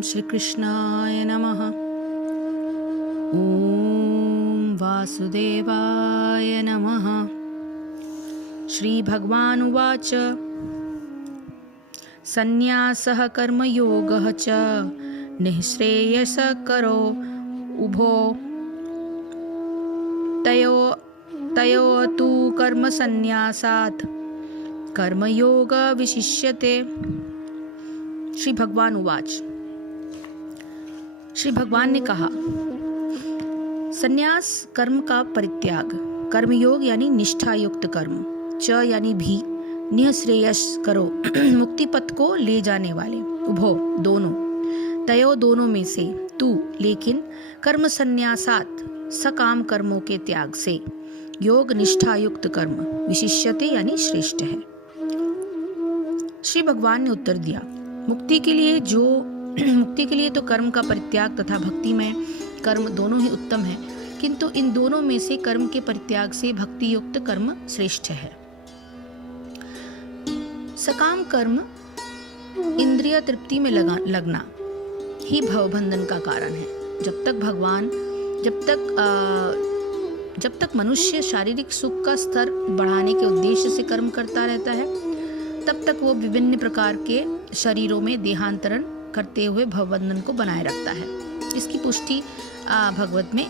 श्री कृष्णाय नमः। ओम वासुदेवाय नमः। श्री भगवान् उवाच संन्यासः कर्मयोगः च निःश्रेयसकरो उभो तयो तु कर्मसन्न्यासात् कर्मयोग विशिष्यते। श्री भगवान उवाच। श्री भगवान ने कहा, संन्यास कर्म का परित्याग, कर्मयोग यानी निष्ठा युक्त कर्म, च यानी भी, निःश्रेयस करो मुक्ति पथ को ले जाने वाले, उभो दोनों, तयो दोनों में से, तू लेकिन, कर्म संन्यासात सकाम कर्मों के त्याग से, योग निष्ठा युक्त कर्म विशिष्यते यानी श्रेष्ठ है। श्री भगवान ने उत्तर दिया, मुक्ति के लिए तो कर्म का परित्याग तथा भक्ति में कर्म दोनों ही उत्तम है, किंतु इन दोनों में से कर्म के परित्याग से भक्ति युक्त कर्म श्रेष्ठ है। सकाम कर्म इंद्रिय तृप्ति में लगना ही भवबंधन का कारण है। जब तक मनुष्य शारीरिक सुख का स्तर बढ़ाने के उद्देश्य से कर्म करता रहता है, तब तक वो विभिन्न प्रकार के शरीरों में देहांतरण करते हुए भवबंधन को बनाए रखता है। इसकी पुष्टि भगवत में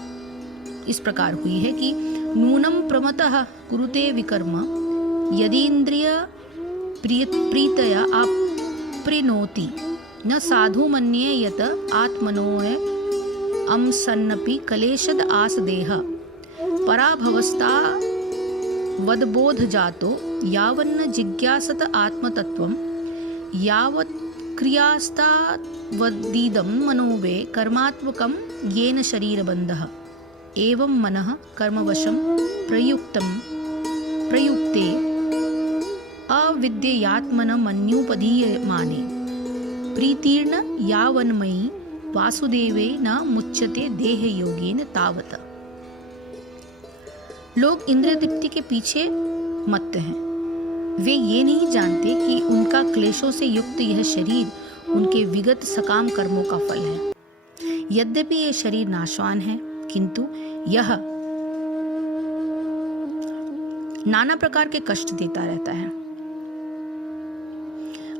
इस प्रकार हुई है कि नूनम प्रमतः कुरुते विकर्म यदि इंद्रिय प्रीतया अप्रिनोति न साधु मन्ये यत आत्मनोय अमसन्नपि कलेशद आसदेह पराभवस्ता वदबोध जातो यावन्न जिज्ञासत आत्मतत्वं यावत् क्रियास्तावदीदं मनोवे कर्मात्मकं येन शरीरबन्धः एवं मनः कर्मवशं प्रयुक्ते अविद्ययात्मन मन्युपधीयमाने प्रीतीर्न यावन्मयी वासुदेवे न मुच्यते देह योगेन तावत। लोग इंद्रिय तृप्ति के पीछे मत्त हैं। वे ये नहीं जानते कि उनका क्लेशों से युक्त यह शरीर उनके विगत सकाम कर्मों का फल है। यद्यपि यह शरीर नाशवान है, किंतु यह नाना प्रकार के कष्ट देता रहता है।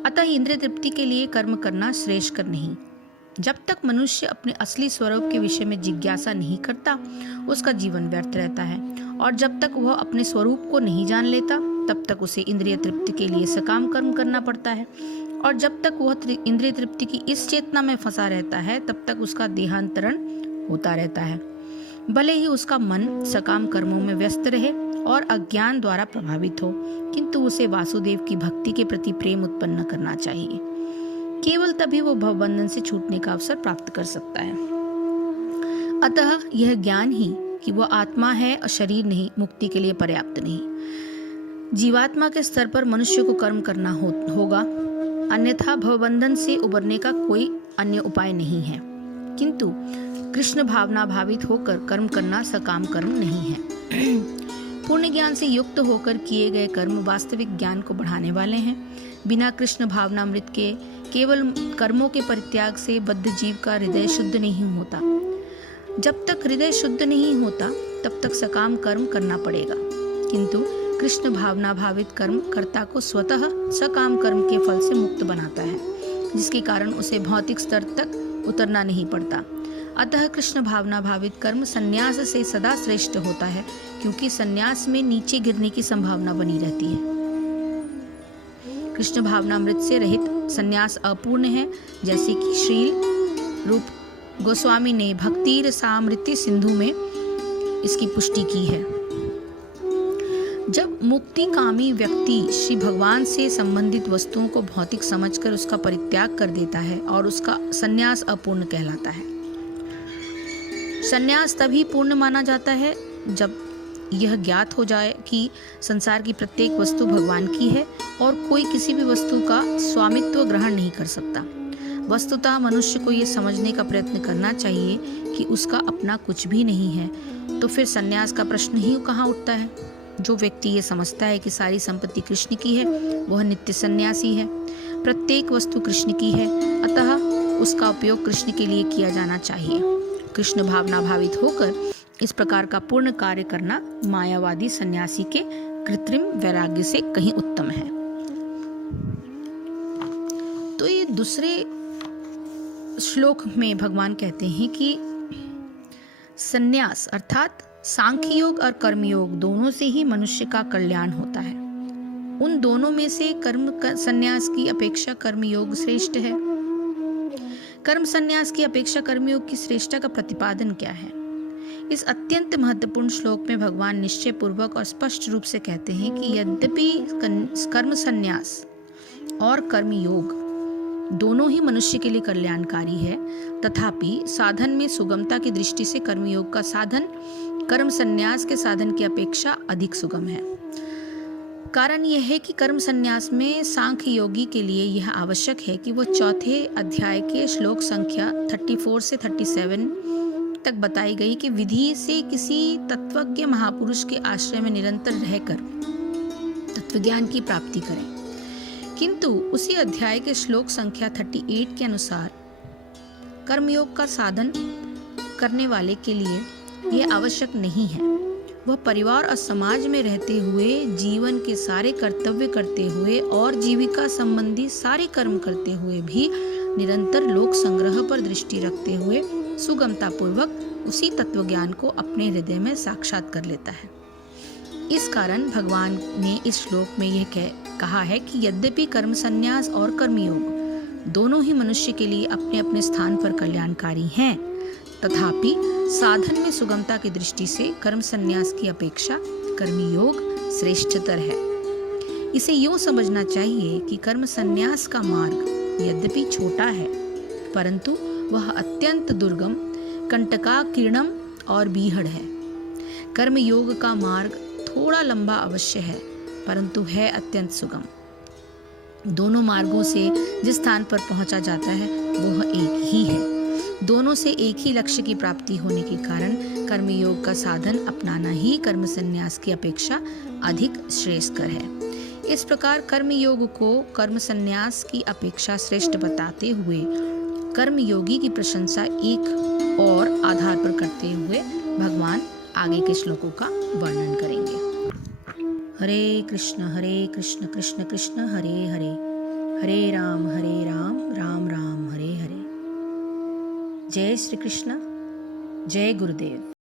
अतः इंद्रिय तृप्ति के लिए कर्म करना श्रेष्ठकर नहीं। जब तक मनुष्य अपने असली स्वरूप के विषय में जिज्ञासा नहीं करता, उसका जीवन व्यर्थ रहता है, और जब तक वह अपने स्वरूप को नहीं जान लेता, तब तक उसे इंद्रिय तृप्ति के लिए सकाम कर्म करना पड़ता है, और जब तक वह इंद्रिय तृप्ति की इस चेतना में फंसा रहता है, तब तक उसका देहांतरण होता रहता है। भले ही उसका मन सकाम कर्मों में व्यस्त रहे और अज्ञान द्वारा प्रभावित हो, किंतु उसे वासुदेव की भक्ति के प्रति प्रेम उत्पन्न करना चाहिए। केवल तभी वो भवबंधन से छूटने का अवसर प्राप्त कर सकता है। अतः यह ज्ञान ही कि वह आत्मा है और शरीर नहीं, मुक्ति के लिए पर्याप्त नहीं। जीवात्मा के स्तर पर मनुष्य को कर्म करना होगा, अन्यथा भवबंधन से उबरने का कोई अन्य उपाय नहीं है। किंतु कृष्ण भावना भावित होकर कर्म करना सकाम कर्म नहीं है। पूर्ण ज्ञान से युक्त होकर किए गए कर्म वास्तविक ज्ञान को बढ़ाने वाले हैं। बिना कृष्ण भावनामृत के केवल कर्मों के परित्याग से बद्ध जीव का हृदय शुद्ध नहीं होता। जब तक हृदय शुद्ध नहीं होता, तब तक सकाम कर्म करना पड़ेगा, किंतु कृष्ण भावना भावित कर्म कर्ता को स्वतः सकाम कर्म के फल से मुक्त बनाता है, जिसके कारण उसे भौतिक स्तर तक उतरना नहीं पड़ता। अतः कृष्ण भावना भावित कर्म संन्यास से सदा श्रेष्ठ होता है, क्योंकि संन्यास में नीचे गिरने की संभावना बनी रहती है। कृष्ण भावनामृत से रहित संन्यास अपूर्ण है, जैसे कि श्रील रूप गोस्वामी ने भक्ति रसामृति सिंधु में इसकी पुष्टि की है। जब मुक्ति कामी व्यक्ति श्री भगवान से संबंधित वस्तुओं को भौतिक समझकर उसका परित्याग कर देता है और उसका संन्यास अपूर्ण कहलाता है। संन्यास तभी पूर्ण माना जाता है जब यह ज्ञात हो जाए कि संसार की प्रत्येक वस्तु भगवान की है और कोई किसी भी वस्तु का स्वामित्व ग्रहण नहीं कर सकता। वस्तुतः मनुष्य को यह समझने का प्रयत्न करना चाहिए कि उसका अपना कुछ भी नहीं है, तो फिर संन्यास का प्रश्न ही कहाँ उठता है। जो व्यक्ति ये समझता है कि सारी संपत्ति कृष्ण की है, वह नित्य सन्यासी है। प्रत्येक वस्तु कृष्ण की है, अतः उसका उपयोग कृष्ण के लिए किया जाना चाहिए। कृष्ण भावना भावित होकर इस प्रकार का पूर्ण कार्य करना मायावादी सन्यासी के कृत्रिम वैराग्य से कहीं उत्तम है। तो ये दूसरे श्लोक में भगवान कहते हैं कि सन्यास अर्थात सांख्य योग और कर्मयोग दोनों से ही मनुष्य का कल्याण होता है। उन दोनों में से सन्यास की अपेक्षा कर्मयोग श्रेष्ठ है। कर्म सन्यास की अपेक्षा कर्मयोग की श्रेष्ठता का प्रतिपादन क्या है? इस अत्यंत महत्वपूर्ण श्लोक में भगवान निश्चय पूर्वक और स्पष्ट रूप से कहते हैं कि यद्यपि कर्म सन्यास और कर्मयोग दोनों ही मनुष्य के लिए कल्याणकारी है, तथापि साधन में सुगमता की दृष्टि से कर्मयोग का साधन कर्म सन्यास के साधन की अपेक्षा अधिक सुगम है। कारण यह है कि कर्म सन्यास में सांख्य योगी के लिए यह आवश्यक है कि वह चौथे अध्याय के श्लोक संख्या 34 से 37 तक बताई गई कि विधि से किसी तत्वज्ञ महापुरुष के आश्रय में निरंतर रहकर तत्वज्ञान की प्राप्ति करें। किंतु उसी अध्याय के श्लोक संख्या 38 के अनुसार कर्मयोग का साधन करने वाले के लिए यह आवश्यक नहीं है। वह परिवार और समाज में रहते हुए जीवन के सारे कर्तव्य करते हुए और जीविका संबंधी सारे कर्म करते हुए भी निरंतर लोक संग्रह पर दृष्टि रखते हुए सुगमता पूर्वक उसी तत्वज्ञान को अपने हृदय में साक्षात कर लेता है। इस कारण भगवान ने इस श्लोक में यह कहा है कि यद्यपि कर्म संन्यास और कर्मयोग दोनों ही मनुष्य के लिए अपने अपने स्थान पर कल्याणकारी हैं, तथापि साधन में सुगमता की दृष्टि से कर्म संन्यास की अपेक्षा कर्मयोग श्रेष्ठतर है। इसे यूं समझना चाहिए कि कर्म संन्यास का मार्ग यद्यपि छोटा है, परंतु वह अत्यंत दुर्गम, कंटकाकीर्णम और बीहड़ है। कर्मयोग का मार्ग थोड़ा लंबा अवश्य है, परंतु है अत्यंत सुगम। दोनों मार्गों से जिस स्थान पर पहुंचा जाता है वह एक ही है। दोनों से एक ही लक्ष्य की प्राप्ति होने के कारण कर्मयोग का साधन अपनाना ही कर्म संन्यास की अपेक्षा अधिक श्रेष्ठकर है। इस प्रकार कर्मयोग को कर्म संन्यास की अपेक्षा श्रेष्ठ बताते हुए कर्मयोगी की प्रशंसा एक और आधार पर करते हुए भगवान आगे के श्लोकों का वर्णन करेंगे। हरे कृष्ण कृष्ण कृष्ण हरे हरे, हरे राम राम राम हरे हरे। जय श्री कृष्ण, जय गुरुदेव।